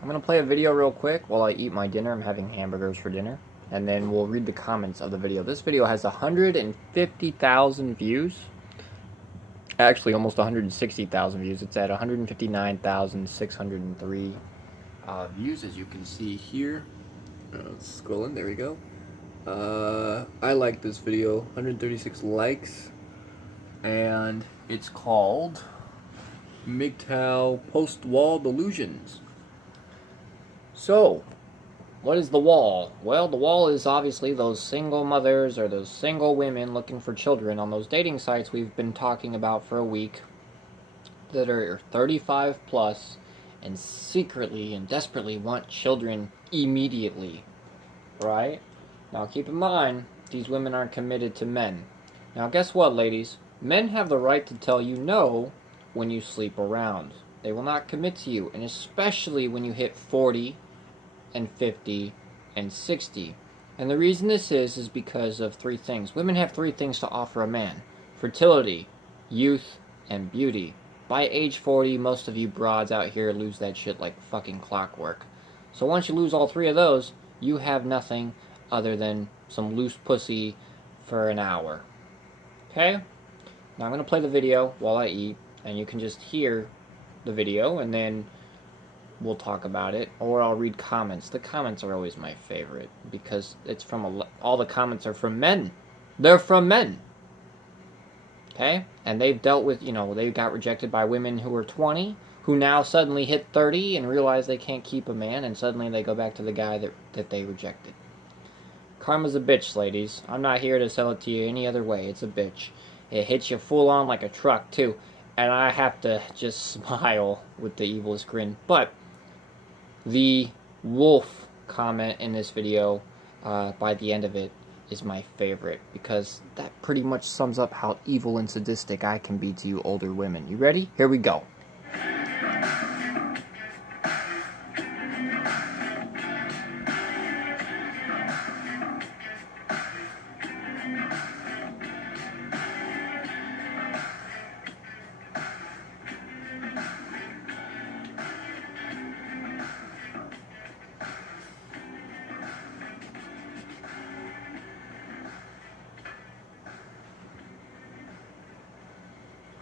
I'm going to play a video real quick while I eat my dinner. I'm having hamburgers for dinner. And then we'll read the comments of the video. This video has 150,000 views. Actually, almost 160,000 views. It's at 159,603 views, as you can see here. Scrolling, there we go. I like this video. 136 likes. And it's called MGTOW Post-Wall Delusions. So, what is the wall? Well, the wall is obviously those single mothers or those single women looking for children on those dating sites we've been talking about for a week that are 35 plus and secretly and desperately want children immediately, right? Now keep in mind, these women aren't committed to men. Now guess what, ladies? Men have the right to tell you no when you sleep around. They will not commit to you, and especially when you hit 40 and 50 and 60. And the reason this is because of three things. Women have three things to offer a man: fertility, youth, and beauty. By age 40, most of you broads out here lose that shit like fucking clockwork. So once you lose all three of those, you have nothing other than some loose pussy for an hour. Okay? Now I'm going to play the video while I eat, and you can just hear the video, and then we'll talk about it, or I'll read comments. The comments are always my favorite, because it's from all the comments are from men. They're from men. Okay? And they've dealt with, they got rejected by women who were 20, who now suddenly hit 30 and realize they can't keep a man, and suddenly they go back to the guy that they rejected. Karma's a bitch, ladies. I'm not here to sell it to you any other way. It's a bitch. It hits you full on like a truck, too. And I have to just smile with the evilest grin. But the wolf comment in this video, by the end of it, is my favorite, because that pretty much sums up how evil and sadistic I can be to you older women. You ready? Here we go.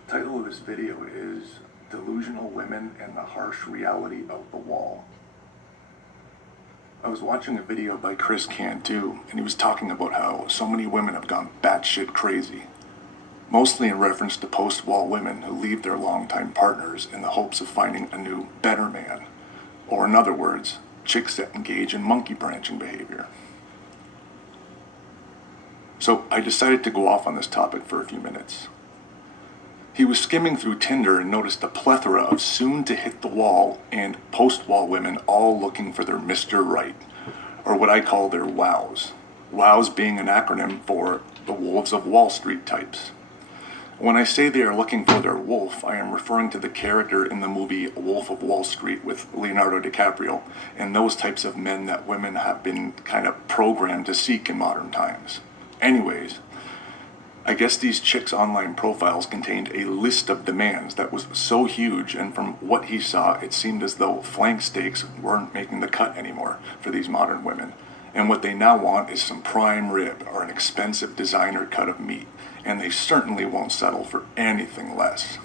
The title of this video is Delusional Women and the Harsh Reality of the Wall. I was watching a video by Chris Cantu, and he was talking about how so many women have gone batshit crazy, mostly in reference to post-wall women who leave their longtime partners in the hopes of finding a new, better man, or in other words, chicks that engage in monkey branching behavior. So I decided to go off on this topic for a few minutes. He was skimming through Tinder and noticed a plethora of soon-to-hit-the-wall and post-wall women all looking for their Mr. Right, or what I call their WOWs. WOWs being an acronym for the Wolves of Wall Street types. When I say they are looking for their wolf, I am referring to the character in the movie Wolf of Wall Street with Leonardo DiCaprio, and those types of men that women have been kind of programmed to seek in modern times. Anyways, I guess these chicks' online profiles contained a list of demands that was so huge, and from what he saw, it seemed as though flank steaks weren't making the cut anymore for these modern women. And what they now want is some prime rib or an expensive designer cut of meat, and they certainly won't settle for anything less.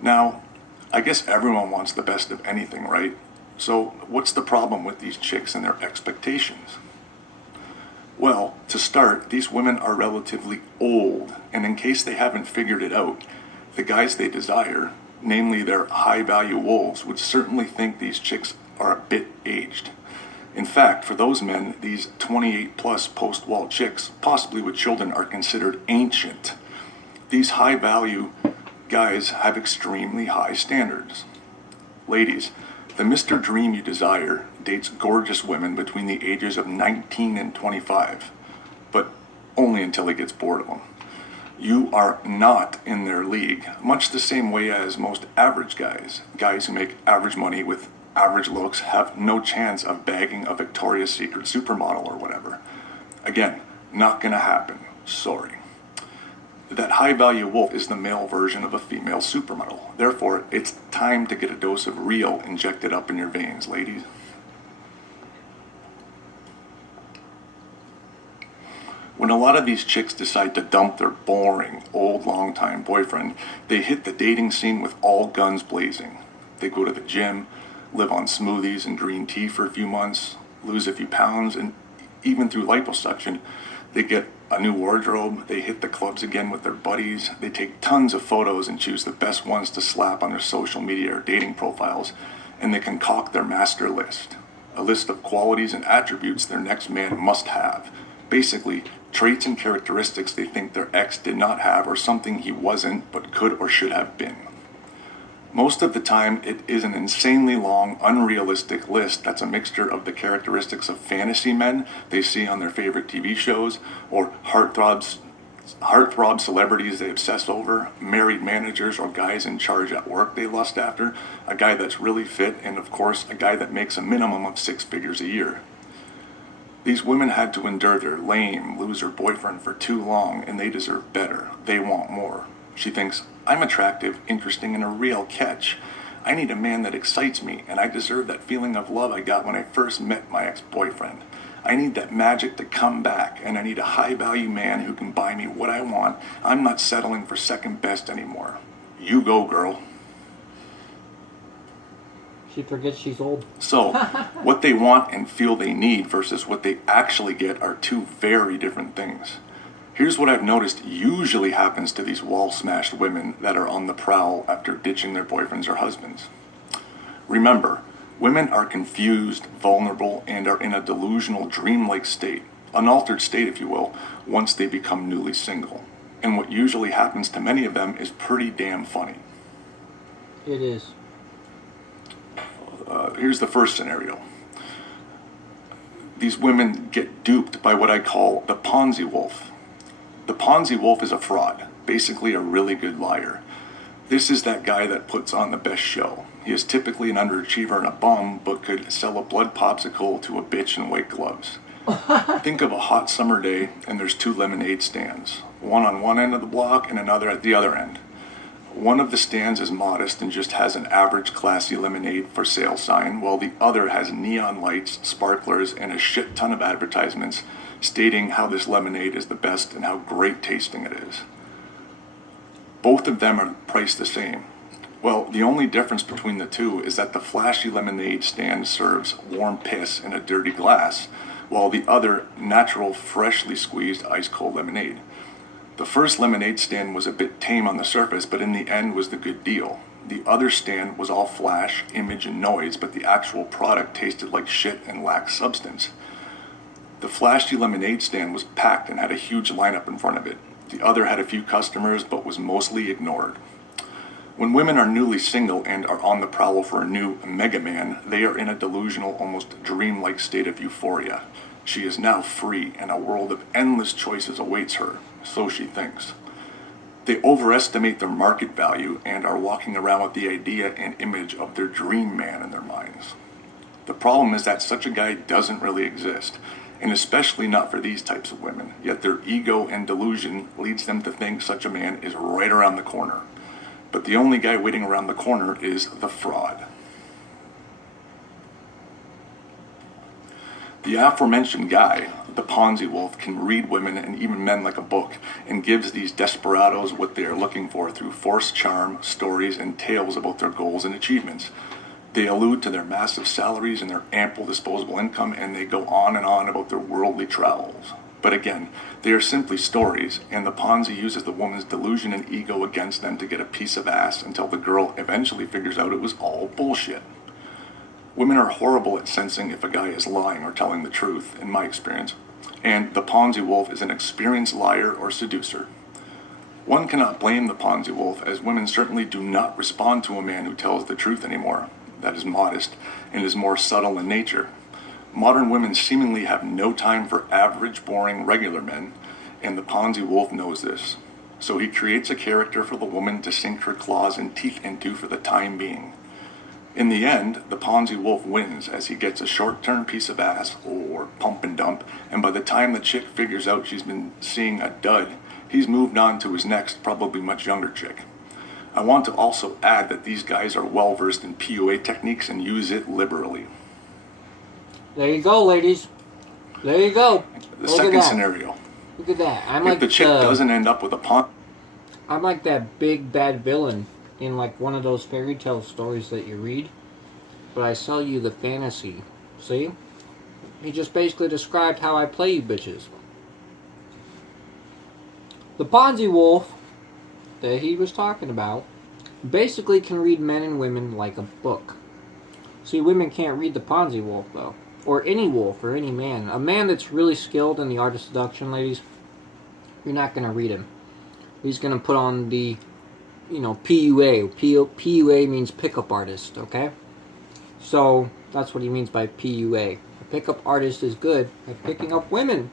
Now, I guess everyone wants the best of anything, right? So what's the problem with these chicks and their expectations? Well, to start, these women are relatively old, and in case they haven't figured it out, the guys they desire, namely their high-value wolves, would certainly think these chicks are a bit aged. In fact, for those men, these 28-plus post-wall chicks, possibly with children, are considered ancient. These high-value guys have extremely high standards. Ladies, the Mr. Dream you desire dates gorgeous women between the ages of 19 and 25, but only until he gets bored of them. You are not in their league, much the same way as most average guys. Guys who make average money with average looks have no chance of bagging a Victoria's Secret supermodel or whatever. Again, not gonna happen. Sorry. That high-value wolf is the male version of a female supermodel. Therefore, it's time to get a dose of real injected up in your veins, ladies. When a lot of these chicks decide to dump their boring, old, long-time boyfriend, they hit the dating scene with all guns blazing. They go to the gym, live on smoothies and green tea for a few months, lose a few pounds, and even through liposuction, they get a new wardrobe, they hit the clubs again with their buddies, they take tons of photos and choose the best ones to slap on their social media or dating profiles, and they concoct their master list. A list of qualities and attributes their next man must have. Basically, traits and characteristics they think their ex did not have or something he wasn't but could or should have been. Most of the time, it is an insanely long, unrealistic list that's a mixture of the characteristics of fantasy men they see on their favorite TV shows, or heartthrob celebrities they obsess over, married managers or guys in charge at work they lust after, a guy that's really fit, and of course, a guy that makes a minimum of 6 figures a year. These women had to endure their lame, loser boyfriend for too long, and they deserve better. They want more. She thinks, I'm attractive, interesting, and a real catch. I need a man that excites me, and I deserve that feeling of love I got when I first met my ex-boyfriend. I need that magic to come back, and I need a high-value man who can buy me what I want. I'm not settling for second best anymore. You go, girl. She forgets she's old. So, what they want and feel they need versus what they actually get are two very different things. Here's what I've noticed usually happens to these wall-smashed women that are on the prowl after ditching their boyfriends or husbands. Remember, women are confused, vulnerable, and are in a delusional, dreamlike state, an altered state if you will, once they become newly single. And what usually happens to many of them is pretty damn funny. It is. Here's the first scenario. These women get duped by what I call the Ponzi Wolf. The Ponzi Wolf is a fraud, basically a really good liar. This is that guy that puts on the best show. He is typically an underachiever and a bum, but could sell a blood popsicle to a bitch in white gloves. Think of a hot summer day and there's 2 lemonade stands, one on one end of the block and another at the other end. One of the stands is modest and just has an average classy lemonade for sale sign, while the other has neon lights, sparklers, and a shit ton of advertisements stating how this lemonade is the best and how great tasting it is. Both of them are priced the same. Well, the only difference between the two is that the flashy lemonade stand serves warm piss in a dirty glass, while the other natural, freshly squeezed ice-cold lemonade. The first lemonade stand was a bit tame on the surface, but in the end was the good deal. The other stand was all flash, image, and noise, but the actual product tasted like shit and lacked substance. The flashy lemonade stand was packed and had a huge lineup in front of it. The other had a few customers, but was mostly ignored. When women are newly single and are on the prowl for a new mega man, they are in a delusional, almost dreamlike state of euphoria. She is now free, and a world of endless choices awaits her. So she thinks. They overestimate their market value and are walking around with the idea and image of their dream man in their minds. The problem is that such a guy doesn't really exist, and especially not for these types of women, yet their ego and delusion leads them to think such a man is right around the corner. But the only guy waiting around the corner is the fraud. The aforementioned guy, the Ponzi Wolf, can read women and even men like a book, and gives these desperados what they are looking for through forced charm, stories, and tales about their goals and achievements. They allude to their massive salaries and their ample disposable income, and they go on and on about their worldly travels. But again, they are simply stories, and the Ponzi uses the woman's delusion and ego against them to get a piece of ass until the girl eventually figures out it was all bullshit. Women are horrible at sensing if a guy is lying or telling the truth, in my experience, and the Ponzi Wolf is an experienced liar or seducer. One cannot blame the Ponzi Wolf, as women certainly do not respond to a man who tells the truth anymore, that is modest, and is more subtle in nature. Modern women seemingly have no time for average, boring, regular men, and the Ponzi Wolf knows this. So he creates a character for the woman to sink her claws and teeth into for the time being. In the end, the Ponzi Wolf wins as he gets a short-term piece of ass, or pump and dump, and by the time the chick figures out she's been seeing a dud, He's moved on to his next, probably much younger chick. I want to also add that these guys are well versed in PUA techniques and use it liberally. There you go, ladies. There you go. The Look second at that. scenario. Look at that. If the chick doesn't end up with a pawn... I'm like that big bad villain in like one of those fairy tale stories that you read. But I sell you the fantasy. See? He just basically described how I play you bitches. The Ponzi Wolf that he was talking about basically can read men and women like a book. See, women can't read the Ponzi Wolf, though. Or any wolf, or any man. A man that's really skilled in the art of seduction, ladies, you're not going to read him. He's going to put on the, PUA. PUA means pickup artist, okay? So, that's what he means by PUA. A pickup artist is good at picking up women.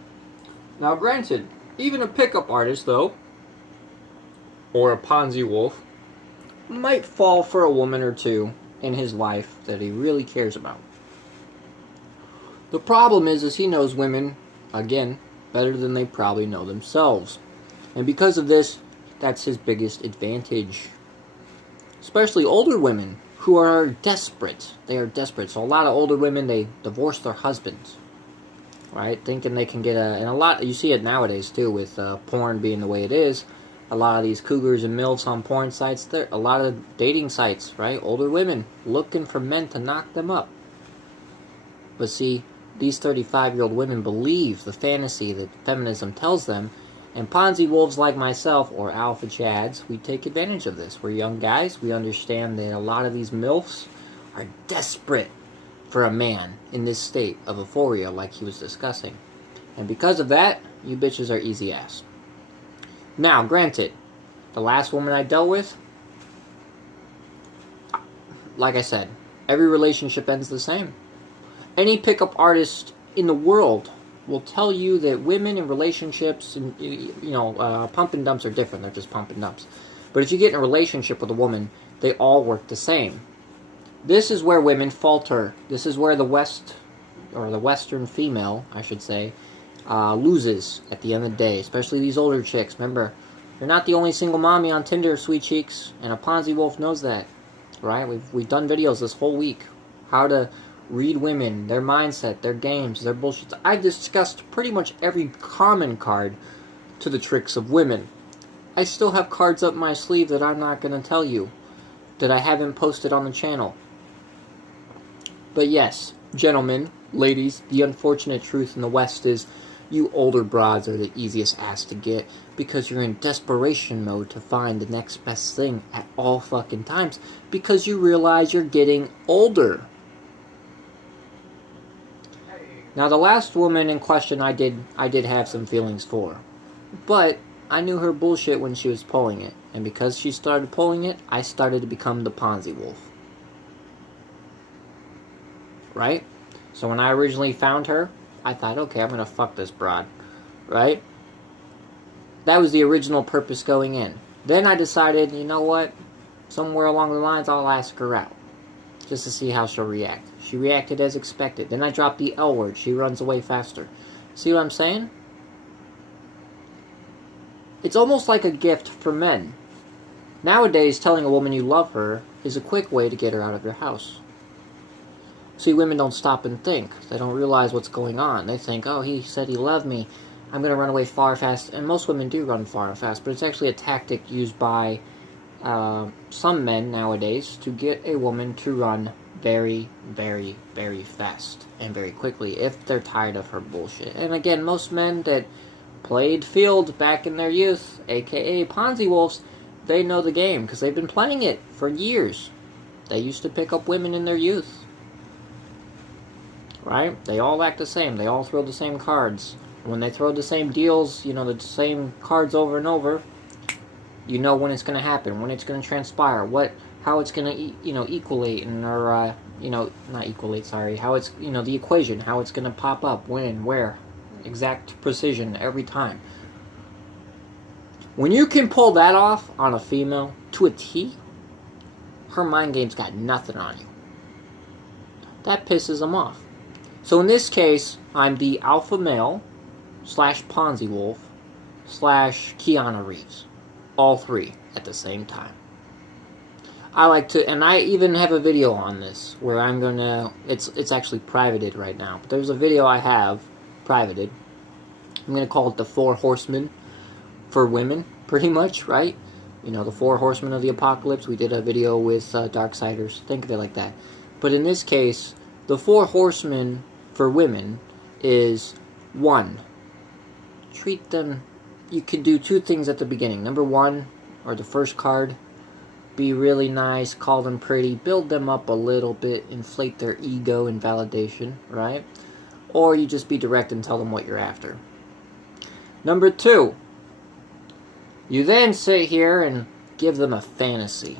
Now, granted, even a pickup artist, though, or a Ponzi Wolf, might fall for a woman or two in his life that he really cares about. The problem is he knows women, again, better than they probably know themselves. And because of this, that's his biggest advantage. Especially older women who are desperate. They are desperate. So a lot of older women, they divorce their husbands. Right? Thinking they can get and a lot, you see it nowadays too with porn being the way it is. A lot of these cougars and MILFs on porn sites, there a lot of dating sites, right? Older women looking for men to knock them up. But see, these 35-year-old women believe the fantasy that feminism tells them, and Ponzi Wolves like myself, or Alpha Chads, we take advantage of this. We're young guys. We understand that a lot of these MILFs are desperate for a man in this state of euphoria like he was discussing. And because of that, you bitches are easy ass. Now, granted, the last woman I dealt with, like I said, every relationship ends the same. Any pickup artist in the world will tell you that women in relationships, and pump and dumps are different. They're just pump and dumps. But if you get in a relationship with a woman, they all work the same. This is where women falter. This is where the Western female, I should say, loses at the end of the day. Especially these older chicks. Remember, you're not the only single mommy on Tinder, sweet cheeks, and a Ponzi Wolf knows that, right? We've done videos this whole week how to read women, their mindset, their games, their bullshit. I discussed pretty much every common card to the tricks of women. I still have cards up my sleeve that I'm not going to tell you, that I haven't posted on the channel. But yes, gentlemen, ladies, the unfortunate truth in the West is you older broads are the easiest ass to get because you're in desperation mode to find the next best thing at all fucking times because you realize you're getting older. Now, the last woman in question I did have some feelings for. But I knew her bullshit when she was pulling it. And because she started pulling it, I started to become the Ponzi Wolf. Right? So when I originally found her, I thought, okay, I'm going to fuck this broad. Right? That was the original purpose going in. Then I decided, you know what? Somewhere along the lines, I'll ask her out. Just to see how she'll react. She reacted as expected. Then I dropped the L word. She runs away faster. See what I'm saying? It's almost like a gift for men. Nowadays, telling a woman you love her is a quick way to get her out of your house. See, women don't stop and think. They don't realize what's going on. They think, oh, he said he loved me. I'm going to run away far, fast. And most women do run far and fast. But it's actually a tactic used by some men nowadays to get a woman to run very, very, very fast and very quickly if they're tired of her bullshit. And again, most men that played field back in their youth, aka Ponzi Wolves, they know the game because they've been playing it for years. They used to pick up women in their youth. Right? They all act the same. They all throw the same cards. When they throw the same deals, the same cards over and over, you know when it's going to happen, when it's going to transpire, how it's going to, equalate, or, not equalate, sorry, how it's, the equation, how it's going to pop up, when, where, exact precision every time. When you can pull that off on a female to a T, her mind game's got nothing on you. That pisses them off. So in this case, I'm the alpha male / Ponzi Wolf, slash Keanu Reeves. All three at the same time. I like to, and I even have a video on this where I'm gonna, it's actually privated right now, but there's a video I have privated. I'm gonna call it the 4 Horsemen for women, pretty much, right? You know, the 4 Horsemen of the Apocalypse. We did a video with Darksiders. Think of it like that. But in this case, the 4 Horsemen for women is 1. Treat them. You could do 2 things at the beginning. Number 1, or the first card, be really nice, call them pretty, build them up a little bit, inflate their ego and validation, right? Or you just be direct and tell them what you're after. Number 2, you then sit here and give them a fantasy.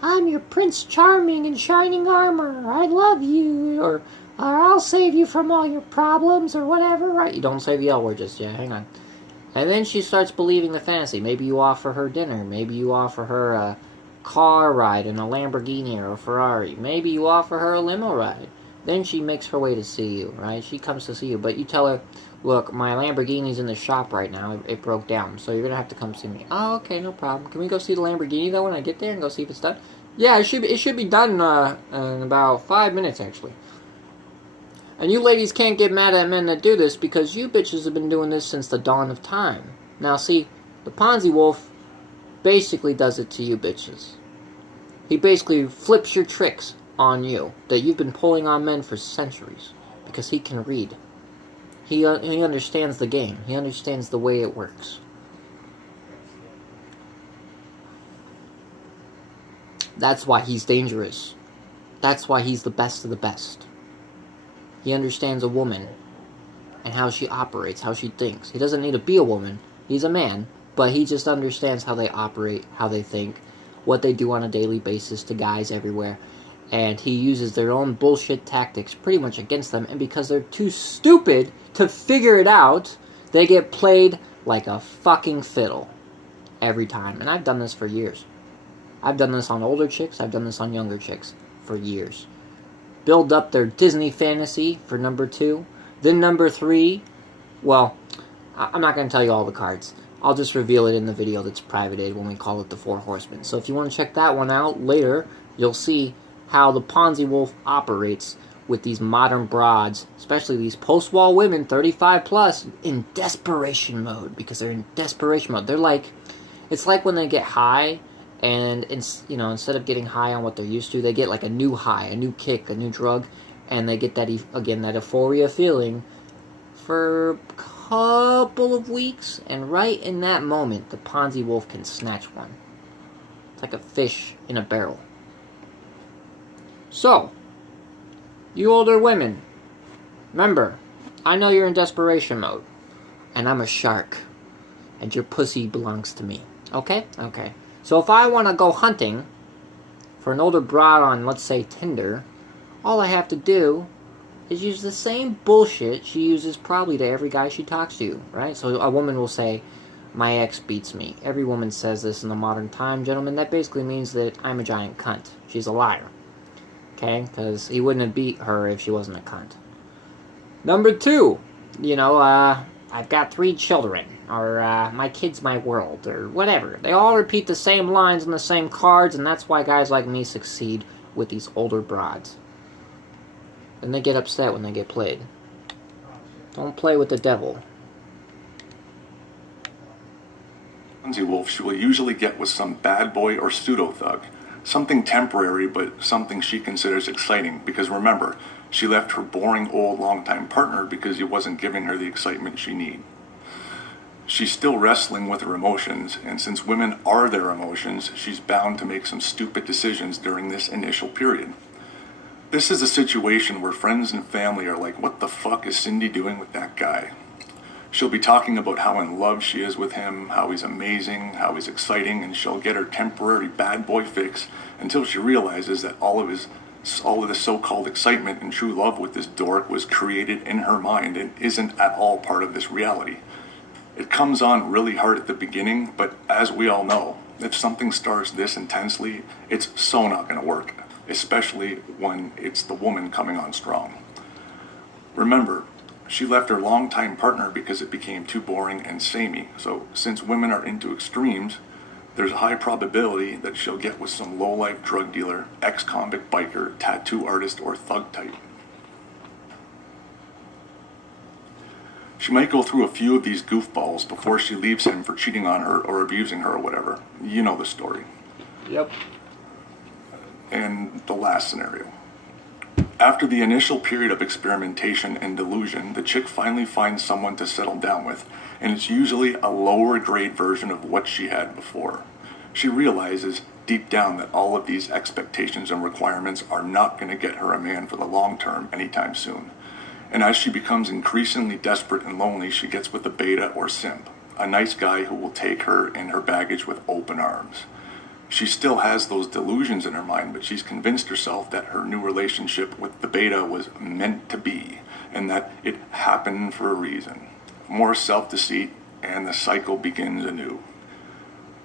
I'm your Prince Charming in shining armor. I love you. Or I'll save you from all your problems or whatever, right? You don't say the L word just yet. Hang on. And then she starts believing the fantasy. Maybe you offer her dinner. Maybe you offer her a car ride in a Lamborghini or a Ferrari. Maybe you offer her a limo ride. Then she makes her way to see you, right? She comes to see you. But you tell her, look, my Lamborghini's in the shop right now. It broke down. So you're going to have to come see me. Oh, okay, no problem. Can we go see the Lamborghini, though, when I get there and go see if it's done? Yeah, it should be done in about 5 minutes, actually. And you ladies can't get mad at men that do this because you bitches have been doing this since the dawn of time. Now, see, the Ponzi Wolf basically does it to you bitches. He basically flips your tricks on you that you've been pulling on men for centuries because he can read. He understands the game. He understands the way it works. That's why he's dangerous. That's why he's the best of the best. He understands a woman and how she operates, how she thinks. He doesn't need to be a woman. He's a man, but he just understands how they operate, how they think, what they do on a daily basis to guys everywhere. And he uses their own bullshit tactics pretty much against them. And because they're too stupid to figure it out, they get played like a fucking fiddle every time. And I've done this for years. I've done this on older chicks. I've done this on younger chicks for years. Build up their Disney fantasy for number 2. Then number 3, well, I'm not going to tell you all the cards. I'll just reveal it in the video that's privated when we call it the 4 Horsemen. So if you want to check that one out later, you'll see how the Ponzi Wolf operates with these modern broads, especially these post-wall women, 35 plus, in desperation mode, because they're in desperation mode. They're like, it's like when they get high, and instead of getting high on what they're used to, they get like a new high, a new kick, a new drug, and they get that, again, that euphoria feeling for a couple of weeks, and right in that moment, the Ponzi Wolf can snatch one. It's like a fish in a barrel. So, you older women, remember, I know you're in desperation mode, and I'm a shark, and your pussy belongs to me. Okay? Okay. So if I want to go hunting for an older broad on, let's say, Tinder, all I have to do is use the same bullshit she uses probably to every guy she talks to, right? So a woman will say, my ex beats me. Every woman says this in the modern time, gentlemen. That basically means that I'm a giant cunt. She's a liar. Okay? Because he wouldn't have beat her if she wasn't a cunt. Number 2, I've got 3 children, or my kid's my world, or whatever. They all repeat the same lines on the same cards, and that's why guys like me succeed with these older broads. And they get upset when they get played. Don't play with the devil. Ponzi Wolf she will usually get with some bad boy or pseudo-thug. Something temporary, but something she considers exciting, because remember, she left her boring old longtime partner because he wasn't giving her the excitement she needed. She's still wrestling with her emotions, and since women are their emotions, she's bound to make some stupid decisions during this initial period. This is a situation where friends and family are like, what the fuck is Cindy doing with that guy? She'll be talking about how in love she is with him, how he's amazing, how he's exciting, and she'll get her temporary bad boy fix until she realizes that all of the so-called excitement and true love with this dork was created in her mind and isn't at all part of this reality. It comes on really hard at the beginning, but as we all know, if something starts this intensely, it's so not going to work, especially when it's the woman coming on strong. Remember, She left her longtime partner because it became too boring and samey. So since women are into extremes, there's a high probability that she'll get with some low-life drug dealer, ex-convict biker, tattoo artist, or thug type. She might go through a few of these goofballs before she leaves him for cheating on her or abusing her or whatever. You know the story. Yep. And the last scenario. After the initial period of experimentation and delusion, the chick finally finds someone to settle down with, and it's usually a lower grade version of what she had before. She realizes deep down that all of these expectations and requirements are not going to get her a man for the long term anytime soon. And as she becomes increasingly desperate and lonely, she gets with a beta or simp, a nice guy who will take her and her baggage with open arms. She still has those delusions in her mind, but she's convinced herself that her new relationship with the beta was meant to be, and that it happened for a reason. More self-deceit, and the cycle begins anew.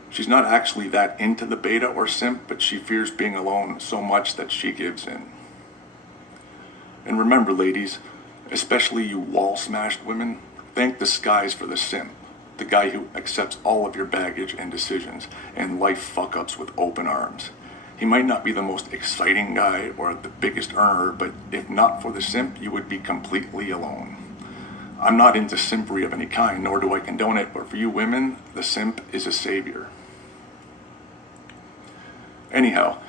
She's not actually that into the beta or simp, but she fears being alone so much that she gives in. And remember, ladies, especially you wall-smashed women, thank the skies for the simp. The guy who accepts all of your baggage and decisions and life fuck-ups with open arms. He might not be the most exciting guy or the biggest earner, but if not for the simp, you would be completely alone. I'm not into simpery of any kind, nor do I condone it, but for you women, the simp is a savior. Anyhow,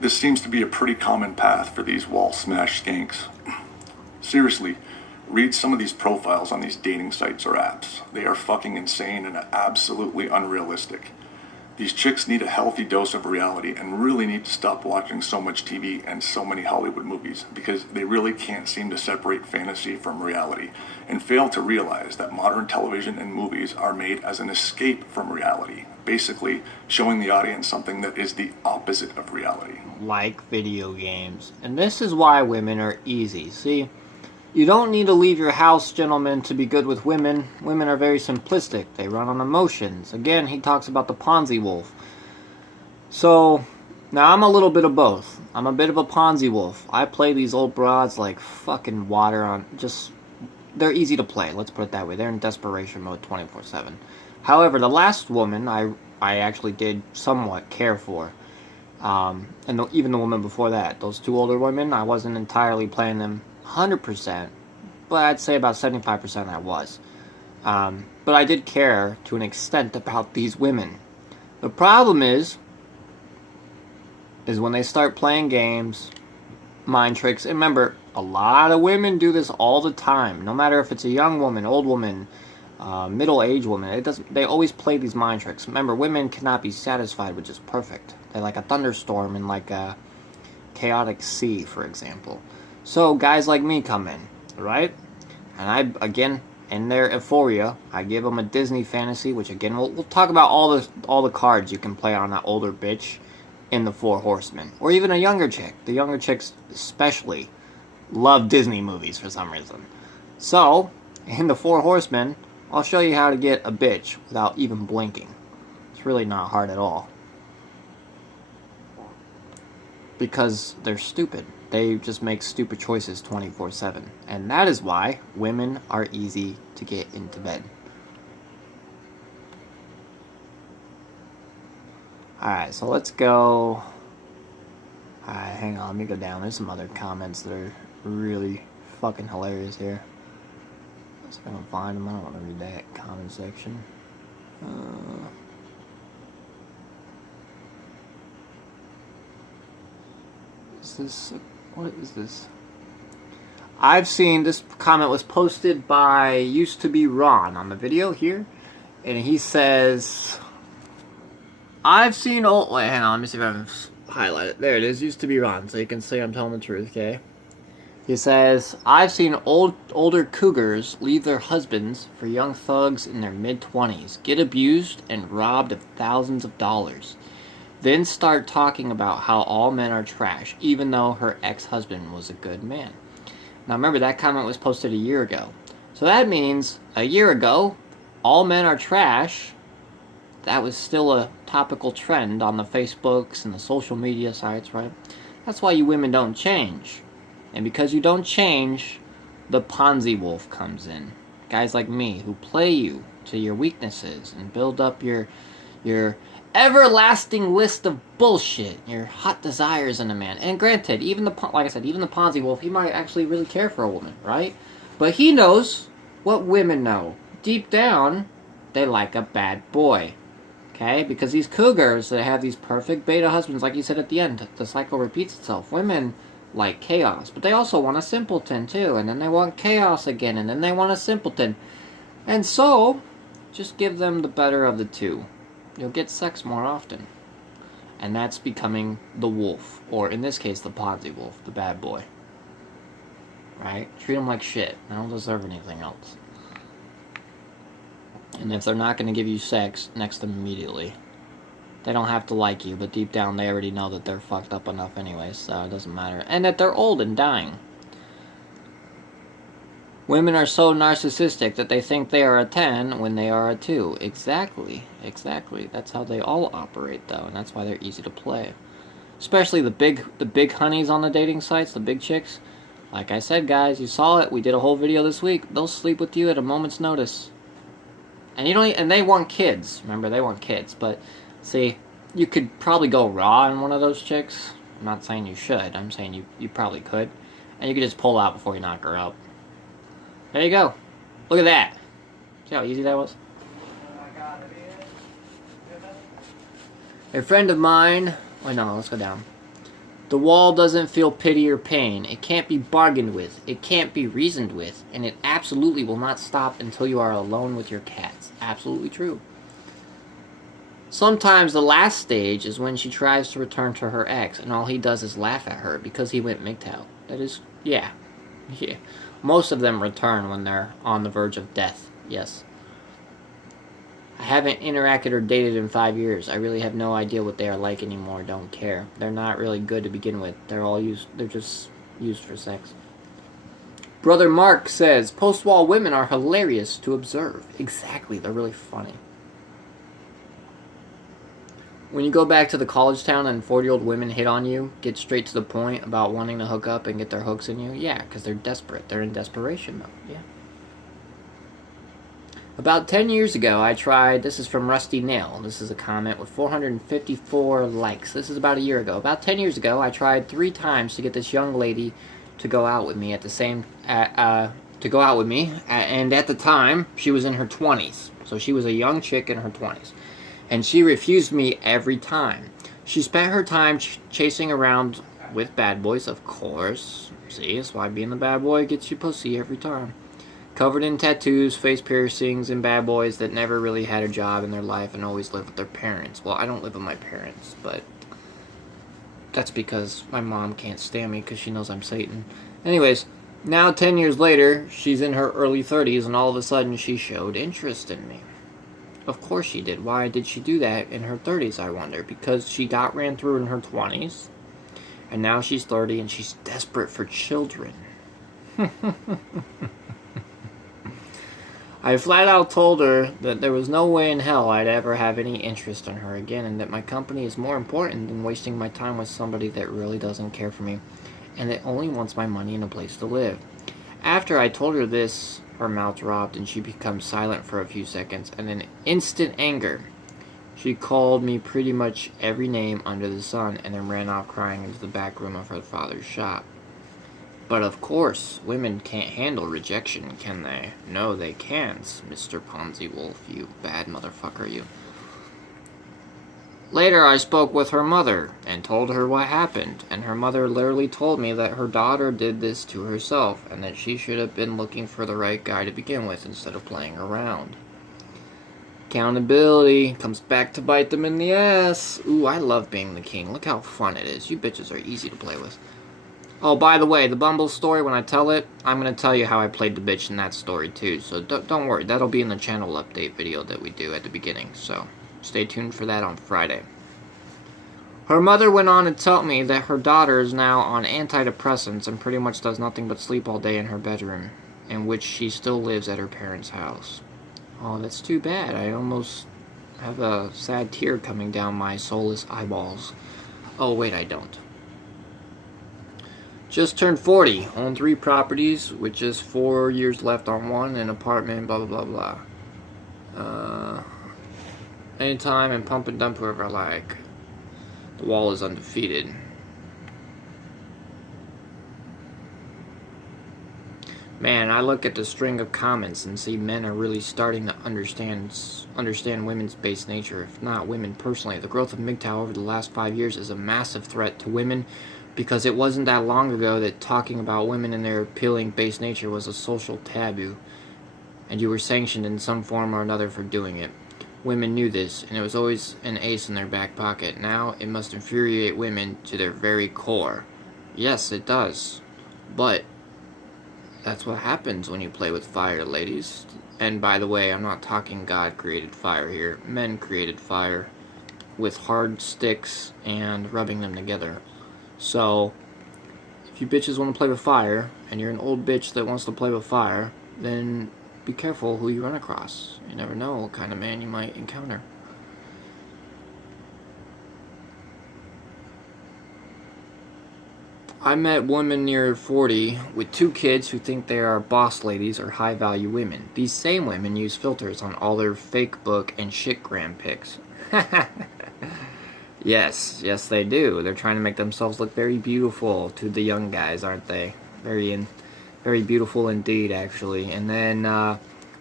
this seems to be a pretty common path for these wall-smash skanks. Seriously, read some of these profiles on these dating sites or apps. They are fucking insane and absolutely unrealistic. These chicks need a healthy dose of reality and really need to stop watching so much TV and so many Hollywood movies, because they really can't seem to separate fantasy from reality and fail to realize that modern television and movies are made as an escape from reality, basically showing the audience something that is the opposite of reality. Like video games. And this is why women are easy. See, you don't need to leave your house, gentlemen, to be good with women. Women are very simplistic. They run on emotions. Again, he talks about the Ponzi Wolf. So, now I'm a little bit of both. I'm a bit of a Ponzi Wolf. I play these old broads like fucking water on... They're easy to play, let's put it that way. They're in desperation mode 24/7. However, the last woman I actually did somewhat care for. Even the woman before that. Those two older women, I wasn't entirely playing them 100%, but I'd say about 75% I was. But I did care to an extent about these women. The problem is when they start playing games, mind tricks, and remember, a lot of women do this all the time, no matter if it's a young woman, old woman, middle-aged woman. They always play these mind tricks. Remember, women cannot be satisfied with just perfect. They're like a thunderstorm in like a chaotic sea, for example. So guys like me come in, right? And again, in their euphoria, I give them a Disney fantasy, which again, we'll talk about all the cards you can play on that older bitch in the Four Horsemen, or even a younger chick. The younger chicks especially love Disney movies for some reason. So in the Four Horsemen, I'll show you how to get a bitch without even blinking. It's really not hard at all, because they're stupid. They just make stupid choices 24/7. And that is why women are easy to get into bed. Alright, so let's go... Alright, hang on, let me go down. There's some other comments that are really fucking hilarious here. Let's go and find them. I don't want to read that comment section. What is this? I've seen this comment was posted by Used to Be Ron on the video here, and he says, I've seen old... Wait, hang on, let me see if I can highlight it. There it is, Used to Be Ron, so you can see I'm telling the truth, okay? He says, I've seen older cougars leave their husbands for young thugs in their mid-20s, get abused and robbed of thousands of dollars. Then start talking about how all men are trash, even though her ex-husband was a good man. Now remember, that comment was posted a year ago. So that means, a year ago, all men are trash. That was still a topical trend on the Facebooks and the social media sites, right? That's why you women don't change. And because you don't change, the Ponzi Wolf comes in. Guys like me who play you to your weaknesses and build up your everlasting list of bullshit, your hot desires in a man. And granted, even like I said, even the Ponzi Wolf, he might actually really care for a woman, right? But he knows what women know. Deep down, they like a bad boy. Okay? Because these cougars that have these perfect beta husbands, like you said at the end, the cycle repeats itself. Women like chaos, but they also want a simpleton too, and then they want chaos again, and then they want a simpleton. And so, just give them the better of the two. You'll get sex more often. And that's becoming the wolf, or in this case, the Ponzi Wolf, the bad boy. Right? Treat them like shit. They don't deserve anything else. And if they're not going to give you sex, next them immediately. They don't have to like you, but deep down they already know that they're fucked up enough anyway, so it doesn't matter. And that they're old and dying. Women are so narcissistic that they think they are a 10 when they are a 2. Exactly. Exactly. That's how they all operate, though, and that's why they're easy to play. Especially the big honeys on the dating sites, the big chicks. Like I said, guys, you saw it. We did a whole video this week. They'll sleep with you at a moment's notice. And and they want kids. Remember, they want kids. But see, you could probably go raw in one of those chicks. I'm not saying you should. I'm saying you probably could. And you could just pull out before you knock her out. There you go. Look at that. See how easy that was? A friend of mine... Wait, no, let's go down. The wall doesn't feel pity or pain. It can't be bargained with. It can't be reasoned with. And it absolutely will not stop until you are alone with your cats. Absolutely true. Sometimes the last stage is when she tries to return to her ex, and all he does is laugh at her because he went MGTOW. That is... Yeah. Yeah. Most of them return when they're on the verge of death. Yes. I haven't interacted or dated in 5 years. I really have no idea what they are like anymore. Don't care. They're not really good to begin with. They're just used for sex. Brother Mark says, post-wall women are hilarious to observe. Exactly. They're really funny. When you go back to the college town and 40-year-old women hit on you, get straight to the point about wanting to hook up and get their hooks in you, yeah, because they're desperate. They're in desperation mode, yeah. About 10 years ago, I tried, this is from Rusty Nail, this is a comment with 454 likes. This is about a year ago. About 10 years ago, I tried 3 times to get this young lady to go out with me and at the time, she was in her 20s. So she was a young chick in her 20s. And she refused me every time. She spent her time chasing around with bad boys, of course. See, that's why being the bad boy gets you pussy every time. Covered in tattoos, face piercings, and bad boys that never really had a job in their life and always lived with their parents. Well, I don't live with my parents, but that's because my mom can't stand me because she knows I'm Satan. Anyways, now 10 years later, she's in her early 30s, and all of a sudden she showed interest in me. Of course she did. Why did she do that in her 30s, I wonder? Because she got ran through in her 20s, and now she's 30 and she's desperate for children. I flat out told her that there was no way in hell I'd ever have any interest in her again, and that my company is more important than wasting my time with somebody that really doesn't care for me, and that only wants my money and a place to live. After I told her this, her mouth dropped and she becomes silent for a few seconds, and in instant anger, she called me pretty much every name under the sun and then ran off crying into the back room of her father's shop. But of course, women can't handle rejection, can they? No, they can't, Mr. Ponzi Wolf, you bad motherfucker, you. Later, I spoke with her mother and told her what happened, and her mother literally told me that her daughter did this to herself, and that she should have been looking for the right guy to begin with instead of playing around. Accountability comes back to bite them in the ass. Ooh, I love being the king. Look how fun it is. You bitches are easy to play with. Oh, by the way, the Bumble story, when I tell it, I'm going to tell you how I played the bitch in that story, too. So don't worry. That'll be in the channel update video that we do at the beginning. So stay tuned for that on Friday. Her mother went on to tell me that her daughter is now on antidepressants and pretty much does nothing but sleep all day in her bedroom, in which she still lives at her parents' house. Oh, that's too bad. I almost have a sad tear coming down my soulless eyeballs. Oh, wait, I don't. Just turned 40. Own 3 properties with just 4 years left on one. An apartment, blah, blah, blah, blah. Anytime and pump and dump whoever I like. The wall is undefeated. Man, I look at the string of comments and see men are really starting to understand women's base nature, if not women personally. The growth of MGTOW over the last 5 years is a massive threat to women because it wasn't that long ago that talking about women and their appealing base nature was a social taboo, and you were sanctioned in some form or another for doing it. Women knew this, and it was always an ace in their back pocket. Now, it must infuriate women to their very core. Yes, it does. But that's what happens when you play with fire, ladies. And by the way, I'm not talking God created fire here. Men created fire with hard sticks and rubbing them together. So, if you bitches want to play with fire, and you're an old bitch that wants to play with fire, then be careful who you run across. You never know what kind of man you might encounter. I met women near 40 with 2 kids who think they are boss ladies or high-value women. These same women use filters on all their fake book and shitgram pics. Yes, they do. They're trying to make themselves look very beautiful to the young guys, aren't they? Very beautiful indeed, actually. And then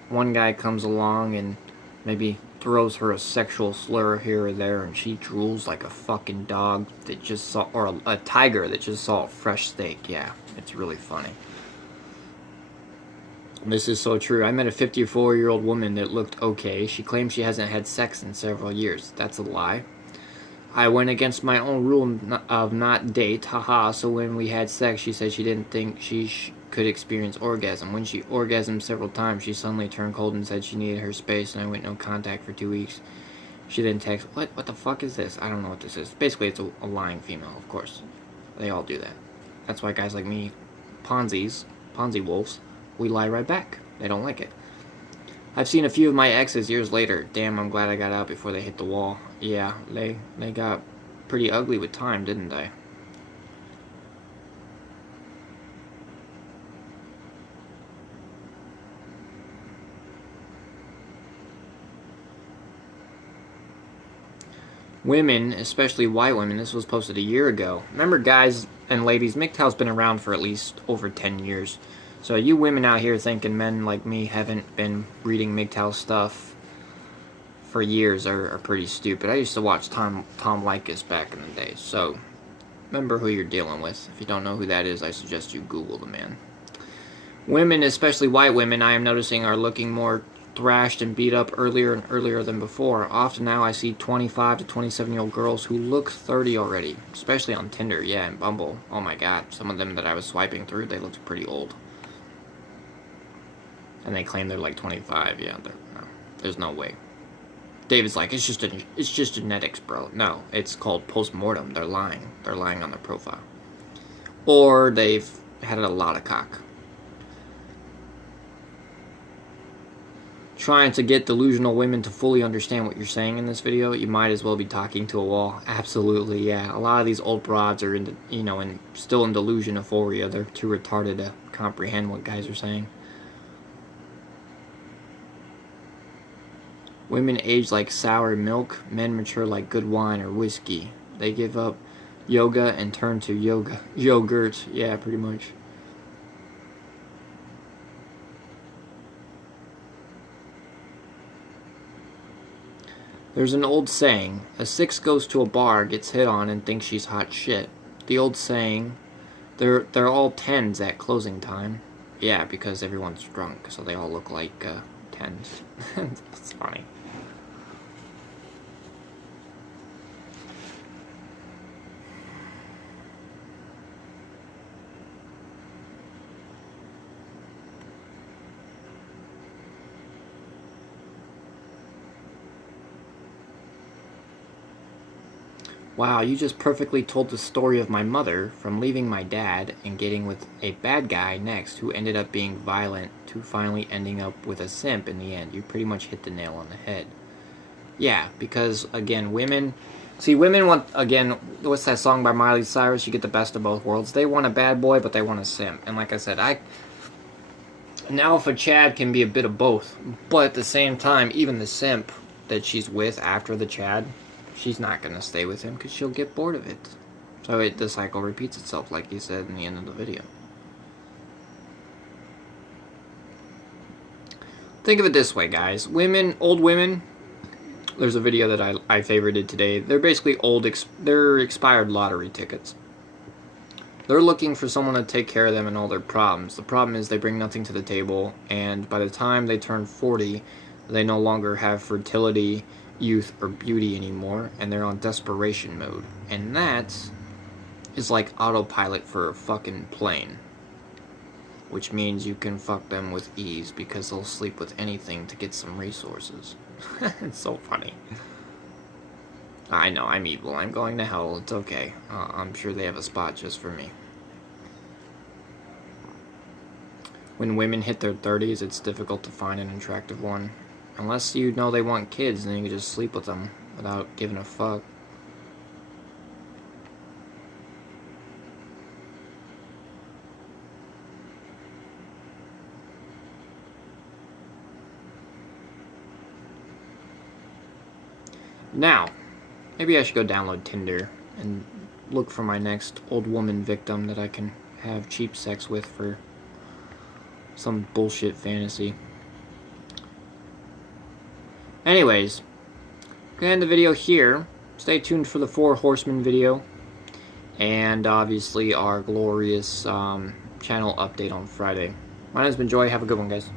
one guy comes along and maybe throws her a sexual slur here or there, and she drools like a fucking dog that just saw, or a tiger that just saw a fresh steak. Yeah, it's really funny. This is so true. I met a 54-year-old woman that looked okay. She claims she hasn't had sex in several years. That's a lie. I went against my own rule of not date, haha, so when we had sex, she said she didn't think she could experience orgasm. When she orgasmed several times, she suddenly turned cold and said she needed her space, and I went no contact for 2 weeks. She then texted, what the fuck is this? I don't know what this is. Basically, it's a lying female, of course. They all do that. That's why guys like me, Ponzi Wolves, we lie right back. They don't like it. I've seen a few of my exes years later. Damn, I'm glad I got out before they hit the wall. Yeah, they got pretty ugly with time, didn't they? Women, especially white women, this was posted a year ago. Remember, guys and ladies, MGTOW's been around for at least over 10 years. So you women out here thinking men like me haven't been reading MGTOW stuff for years are pretty stupid. I used to watch Tom Likas back in the day, so remember who you're dealing with. If you don't know who that is, I suggest you Google the man. Women, especially white women, I am noticing are looking more thrashed and beat up earlier and earlier than before. Often now I see 25 to 27-year-old girls who look 30 already, especially on Tinder, yeah, and Bumble. Oh my god, some of them that I was swiping through, they looked pretty old. And they claim they're like 25. Yeah, no, there's no way. David's like, it's just genetics, bro. No, it's called post-mortem. They're lying. They're lying on their profile. Or they've had a lot of cock. Trying to get delusional women to fully understand what you're saying in this video, you might as well be talking to a wall. Absolutely, yeah. A lot of these old broads are still in delusion euphoria. They're too retarded to comprehend what guys are saying. Women age like sour milk. Men mature like good wine or whiskey. They give up yoga and turn to yogurt. Yeah, pretty much. There's an old saying, a 6 goes to a bar, gets hit on, and thinks she's hot shit. The old saying, they're all 10s at closing time. Yeah, because everyone's drunk, so they all look like 10s. It's funny. Wow, you just perfectly told the story of my mother, from leaving my dad and getting with a bad guy next who ended up being violent to finally ending up with a simp in the end. You pretty much hit the nail on the head. Yeah, because, again, women, See, women want, again, what's that song by Miley Cyrus? You get the best of both worlds. They want a bad boy, but they want a simp. And like I said, an alpha Chad can be a bit of both. But at the same time, even the simp that she's with after the Chad, she's not going to stay with him because she'll get bored of it. So the cycle repeats itself, like you said in the end of the video. Think of it this way, guys. Old women, there's a video that I favorited today. They're basically they're expired lottery tickets. They're looking for someone to take care of them and all their problems. The problem is they bring nothing to the table, and by the time they turn 40, they no longer have fertility, youth, or beauty anymore, and they're on desperation mode. And that is like autopilot for a fucking plane. Which means you can fuck them with ease because they'll sleep with anything to get some resources. It's so funny. I know, I'm evil. I'm going to hell. It's okay. I'm sure they have a spot just for me. When women hit their 30s, it's difficult to find an attractive one. Unless you know they want kids, then you can just sleep with them without giving a fuck. Now, maybe I should go download Tinder and look for my next old woman victim that I can have cheap sex with for some bullshit fantasy. Anyways, gonna end the video here. Stay tuned for the 4 Horsemen video, and obviously our glorious channel update on Friday. My name's been Joy. Have a good one, guys.